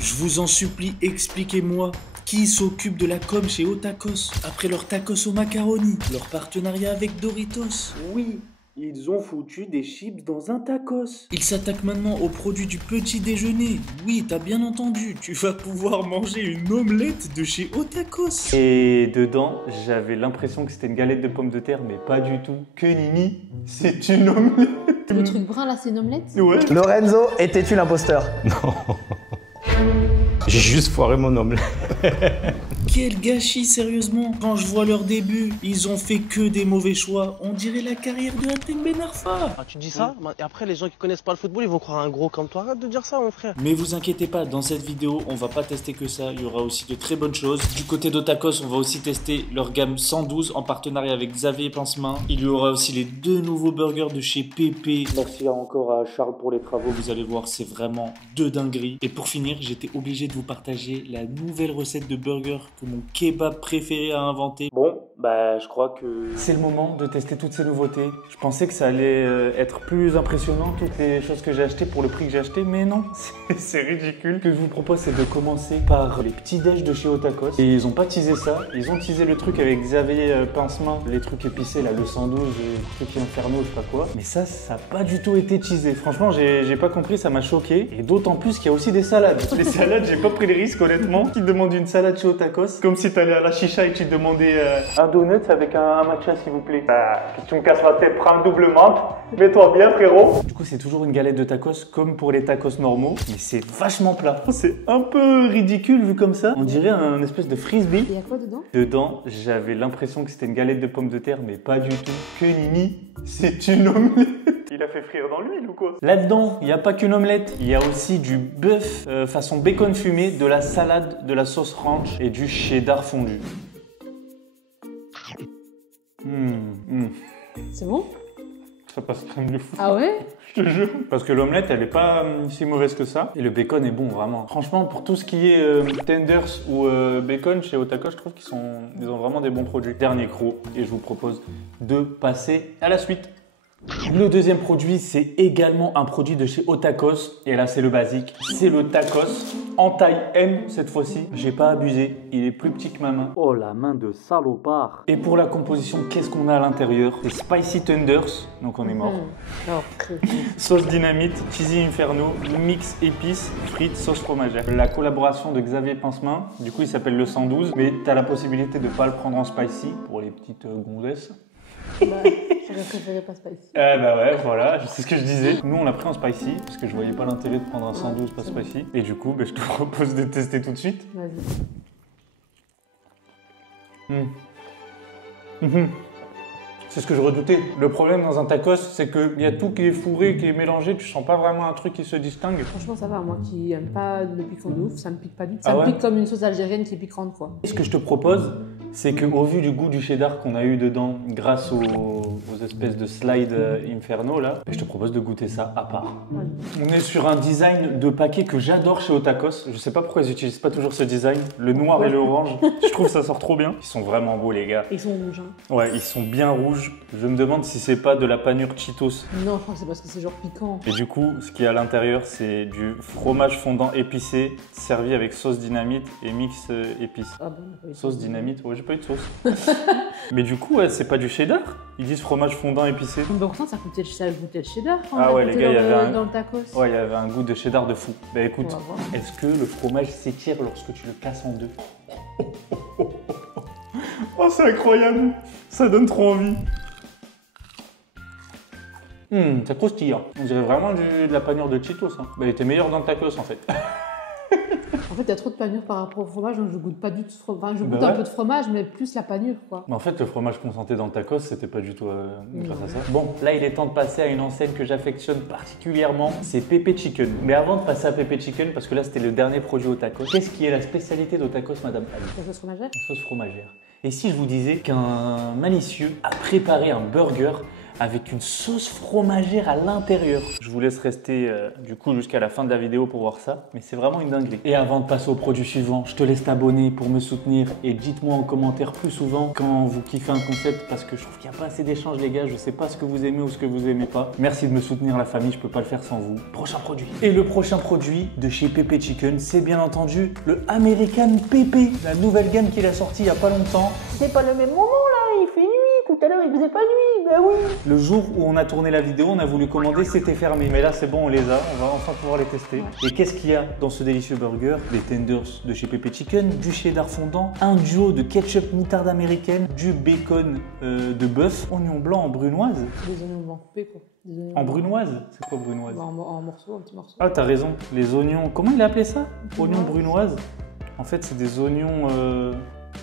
Je vous en supplie, expliquez-moi. Qui s'occupe de la com chez Otakos après leur tacos au macaroni, leur partenariat avec Doritos? Oui, ils ont foutu des chips dans un tacos. Ils s'attaquent maintenant aux produits du petit déjeuner. Oui, t'as bien entendu, tu vas pouvoir manger une omelette de chez Otakos. Et dedans, j'avais l'impression que c'était une galette de pommes de terre, mais pas du tout. Que nini, c'est une omelette. Le truc brun là, c'est une omelette? Ouais. Lorenzo, étais-tu l'imposteur? Non. J'ai juste foiré mon omelette. Quel gâchis, sérieusement. Quand je vois leur début, ils ont fait que des mauvais choix. On dirait la carrière de Hatem Ben Arfa. Ah, tu dis ça, et après les gens qui connaissent pas le football, ils vont croire un gros comme toi. Arrête de dire ça, mon frère. Mais vous inquiétez pas, dans cette vidéo, on va pas tester que ça. Il y aura aussi de très bonnes choses. Du côté d'Otakos, on va aussi tester leur gamme 112 en partenariat avec Xavier Pincemin. Il y aura aussi les 2 nouveaux burgers de chez Pépé. Merci encore à Charles pour les travaux. Vous allez voir, c'est vraiment de dinguerie. Et pour finir, j'étais obligé de vous partager la nouvelle recette de burger que mon kebab préféré a inventé. Bon, bah je crois que C'est le moment de tester toutes ces nouveautés. Je pensais que ça allait être plus impressionnant, toutes les choses que j'ai achetées pour le prix que j'ai acheté, mais non, c'est ridicule. Ce que je vous propose, c'est de commencer par les petits déj de chez Otakos. Et ils ont pas teasé ça, ils ont teasé le truc avec Xavier Pincemin, les trucs épicés, là, le 112, les trucs infernaux, je sais pas quoi. Mais ça a pas du tout été teasé. Franchement, j'ai pas compris, ça m'a choqué. Et d'autant plus qu'il y a aussi des salades. Les salades, j'ai pas pris le risque, honnêtement. Qui demande une salade chez Otakos, comme si t'allais à la chicha et tu te demandais un donut avec un matcha, s'il vous plaît. Bah, si tu me casses la tête, prends un double menthe. Mets-toi bien, frérot. Du coup, c'est toujours une galette de tacos, comme pour les tacos normaux, mais c'est vachement plat. C'est un peu ridicule vu comme ça. On dirait un espèce de frisbee. Il y a quoi dedans? Dedans, j'avais l'impression que c'était une galette de pommes de terre, mais pas du tout. Que nini, c'est une omelette. Il a fait frire dans l'huile ou quoi? Là-dedans, il n'y a pas qu'une omelette. Il y a aussi du bœuf façon bacon fumé, de la salade, de la sauce ranch et du cheddar fondu. C'est bon? Ça passe crème de fou. Ah ouais? Je te jure. Parce que l'omelette, elle est pas si mauvaise que ça. Et le bacon est bon, vraiment. Franchement, pour tout ce qui est tenders ou bacon chez Otakos, je trouve qu'ils ont vraiment des bons produits. Dernier croc, et je vous propose de passer à la suite. Le deuxième produit, c'est également un produit de chez Otakos. Et là, c'est le basique. C'est le tacos en taille M cette fois-ci. J'ai pas abusé. Il est plus petit que ma main. Oh, la main de salopard. Et pour la composition, qu'est-ce qu'on a à l'intérieur? C'est Spicy Tenders. Donc on est mort. Sauce dynamite, cheesy inferno, mix épices, frites, sauce fromagère. La collaboration de Xavier Pincemin. Du coup, il s'appelle le 112. Mais tu as la possibilité de pas le prendre en spicy pour les petites gonzesses. Bah, j'aurais préféré pas spicy. Bah ouais, voilà, c'est ce que je disais. Nous, on l'a pris en spicy, parce que je voyais pas l'intérêt de prendre un 112 pas spicy. Et du coup, je te propose de tester tout de suite. Vas-y. C'est ce que je redoutais. Le problème dans un tacos, c'est qu'il y a tout qui est fourré, qui est mélangé, tu sens pas vraiment un truc qui se distingue. Franchement, ça va. Moi qui aime pas le piquant de ouf, ça me pique pas du tout. Ça Ah me ouais? pique comme une sauce algérienne qui est piquante, quoi. Ce que je te propose, c'est qu'au vu du goût du cheddar qu'on a eu dedans, grâce aux espèces de slides inferno là, je te propose de goûter ça à part. On est sur un design de paquet que j'adore chez Otakos. Je sais pas pourquoi ils utilisent pas toujours ce design, le noir et l'orange. Je trouve que ça sort trop bien. Ils sont vraiment beaux les gars. Ils sont rouges, hein. Ouais, ils sont bien rouges. Je me demande si c'est pas de la panure Cheetos. Non, je crois que c'est parce que c'est genre piquant. Et du coup, ce qu'il y a à l'intérieur, c'est du fromage fondant épicé, servi avec sauce dynamite et mix épices. Ah bon, on a pas eu de Sauce dynamite, ouais, j'ai pas eu de sauce. Mais du coup, ouais, c'est pas du cheddar. Ils disent fromage fondant épicé. Mais pourtant, ça goûtait le cheddar. Quand Ah on ouais, l'a les goûté gars, il y dans avait le- dans le tacos. Ouais, il y avait un goût de cheddar de fou. Bah écoute, On va voir. est-ce que le fromage s'étire lorsque tu le casses en deux? Oh, c'est incroyable. Ça donne trop envie. Ça croustille. Hein. On dirait vraiment de la panure de Cheetos. Hein. Bah, il était meilleur dans le tacos en fait. En fait, il y a trop de panure par rapport au fromage, donc je goûte pas du tout de fromage. Enfin, je goûte Bah un ouais. peu de fromage, mais plus la panure, quoi. Mais en fait, le fromage qu'on sentait dans le tacos, c'était pas du tout grâce à ça. Bon, là, il est temps de passer à une enseigne que j'affectionne particulièrement, c'est Pépé Chicken. Mais avant de passer à Pépé Chicken, parce que là, c'était le dernier produit au tacos, qu'est-ce qui est la spécialité d'au tacos, madame Ali? La sauce fromagère. La sauce fromagère. Et si je vous disais qu'un malicieux a préparé un burger avec une sauce fromagère à l'intérieur. Je vous laisse rester du coup jusqu'à la fin de la vidéo pour voir ça, mais c'est vraiment une dinguerie. Et avant de passer au produit suivant, je te laisse t'abonner pour me soutenir et dites-moi en commentaire plus souvent quand vous kiffez un concept parce que je trouve qu'il n'y a pas assez d'échanges les gars, je sais pas ce que vous aimez ou ce que vous aimez pas. Merci de me soutenir la famille, je peux pas le faire sans vous. Prochain produit. Et le prochain produit de chez Pepe Chicken, c'est bien entendu le American Pepe, la nouvelle gamme qu'il a sortie il y a pas longtemps. C'est pas le même moment là, il fait nuit, tout à l'heure il faisait pas nuit, bah oui. Le jour où on a tourné la vidéo, on a voulu commander, c'était fermé. Mais là c'est bon, on les a, on va enfin pouvoir les tester. Et qu'est-ce qu'il y a dans ce délicieux burger? Des tenders de chez Pepe Chicken, du cheddar fondant, un duo de ketchup moutarde américaine, du bacon de bœuf, oignon blanc en brunoise. Des oignons blancs coupés quoi. En brunoise? C'est quoi brunoise? En morceaux, un petit morceau. Ah t'as raison, les oignons, comment il a appelé ça? Oignons brunoise. En fait c'est des oignons...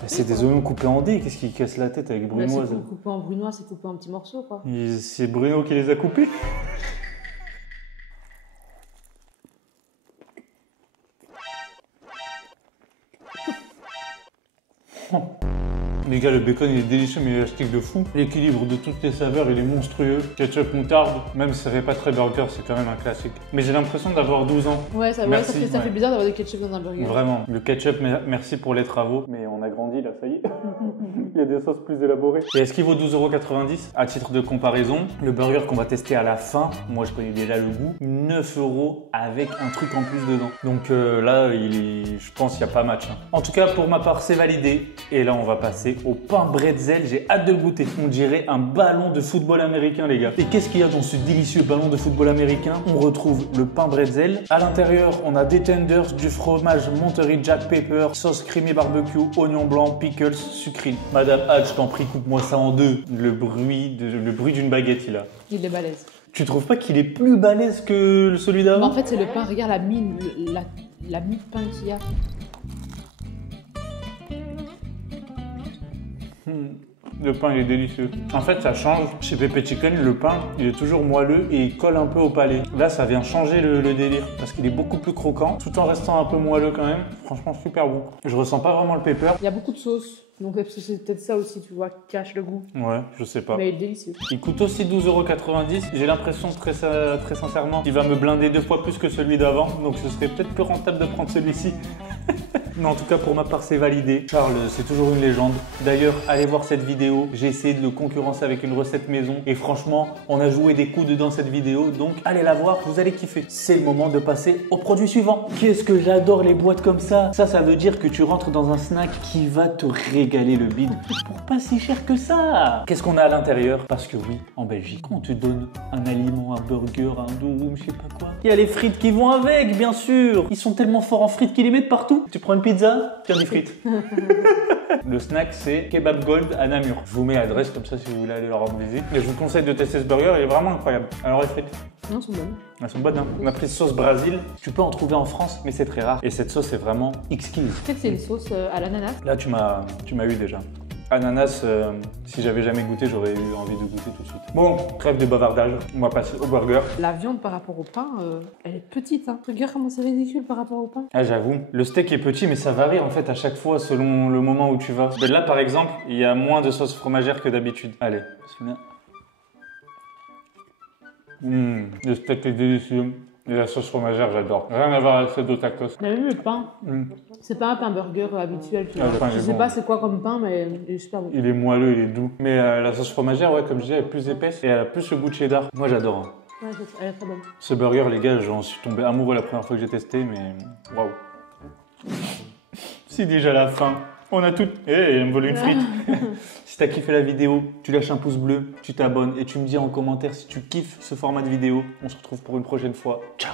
c'est des oignons coupés en dés, qu'est-ce qui casse la tête avec brunoise? C'est coupé en brunoise, c'est coupé en petits morceaux quoi. C'est Bruno qui les a coupés? Les gars, le bacon il est délicieux mais élastique de fou. L'équilibre de toutes les saveurs il est monstrueux. Ketchup moutarde, même si ça fait pas très burger, c'est quand même un classique. Mais j'ai l'impression d'avoir 12 ans. Ouais, ça fait bizarre d'avoir du ketchup dans un burger. Vraiment. Le ketchup, merci pour les travaux. Mais on a grandi là, ça y est. Il y a des sauces plus élaborées. Et est-ce qu'il vaut 12,90 €? À titre de comparaison, le burger qu'on va tester à la fin, moi je connais déjà le goût, 9 € avec un truc en plus dedans. Donc là, je pense qu'il n'y a pas match. En tout cas, pour ma part, c'est validé. Et là, on va passer au pain bretzel. J'ai hâte de le goûter. On dirait un ballon de football américain, les gars. Et qu'est-ce qu'il y a dans ce délicieux ballon de football américain? On retrouve le pain bretzel. À l'intérieur, on a des tenders, du fromage Monterey Jack Pepper, sauce creamy barbecue, oignon blanc, pickles, sucrine. Madame Hatch, je t'en prie, coupe-moi ça en deux. Le bruit d'une baguette, il a. Il est balèze. Tu trouves pas qu'il est plus balèze que celui d'avant? En fait, c'est le pain. Regarde la mine, la mie de pain qu'il y a. Le pain il est délicieux. En fait ça change. Chez Pepe Chicken le pain il est toujours moelleux et il colle un peu au palais. Là ça vient changer le délire parce qu'il est beaucoup plus croquant tout en restant un peu moelleux quand même. Franchement super bon. Je ressens pas vraiment le pepper. Il y a beaucoup de sauce. Donc c'est peut-être ça aussi, tu vois, qui cache le goût. Ouais, je sais pas. Mais il est délicieux. Il coûte aussi 12,90 €. J'ai l'impression très sincèrement qu'il va me blinder 2 fois plus que celui d'avant. Donc ce serait peut-être plus rentable de prendre celui-ci. Mais en tout cas, pour ma part, c'est validé. Charles, c'est toujours une légende. D'ailleurs, allez voir cette vidéo. J'ai essayé de le concurrencer avec une recette maison. Et franchement, on a joué des coudes dans cette vidéo. Donc, allez la voir, vous allez kiffer. C'est le moment de passer au produit suivant. Qu'est-ce que j'adore les boîtes comme ça. Ça veut dire que tu rentres dans un snack qui va te régaler le bide. Pour pas si cher que ça. Qu'est-ce qu'on a à l'intérieur? Parce que oui, en Belgique, quand on te donne un aliment, un burger, un durum, je sais pas quoi, il y a les frites qui vont avec, bien sûr. Ils sont tellement forts en frites qu'ils les mettent partout. Tu prends une pizza, tiens des frites. Le snack, c'est Kebab Gold à Namur. Je vous mets l'adresse comme ça si vous voulez aller leur rendre visite. Et je vous conseille de tester ce burger, il est vraiment incroyable. Alors les frites? Non, elles sont bonnes. Elles sont bonnes, hein. On a pris sauce Brésil. Tu peux en trouver en France, mais c'est très rare. Et cette sauce est vraiment exquise. Tu sais que c'est une sauce à l'ananas. Là, tu m'as eu déjà. Ananas, si j'avais jamais goûté, j'aurais eu envie de goûter tout de suite. Bon, trêve de bavardage, on va passer au burger. La viande par rapport au pain, elle est petite. Hein. Regarde comment c'est ridicule par rapport au pain. Ah, j'avoue, le steak est petit, mais ça varie en fait à chaque fois selon le moment où tu vas. Mais là, par exemple, il y a moins de sauce fromagère que d'habitude. Allez, le steak est délicieux. Et la sauce fromagère, j'adore. Rien à voir avec celle de tacos. Mais même le pain, c'est pas un pain burger habituel. Tu vois. Le pain, Je sais pas c'est quoi comme pain, mais il est super bon. Il est moelleux, il est doux. Mais la sauce fromagère, ouais, comme je disais, elle est plus épaisse et elle a plus le goût de cheddar. Moi, j'adore. Hein. Ouais, elle est très bonne. Ce burger, les gars, j'en suis tombé amoureux la première fois que j'ai testé, mais waouh. C'est déjà la fin. On a tout. Eh, il me vole une frite. Si t'as kiffé la vidéo, tu lâches un pouce bleu, tu t'abonnes et tu me dis en commentaire si tu kiffes ce format de vidéo. On se retrouve pour une prochaine fois. Ciao.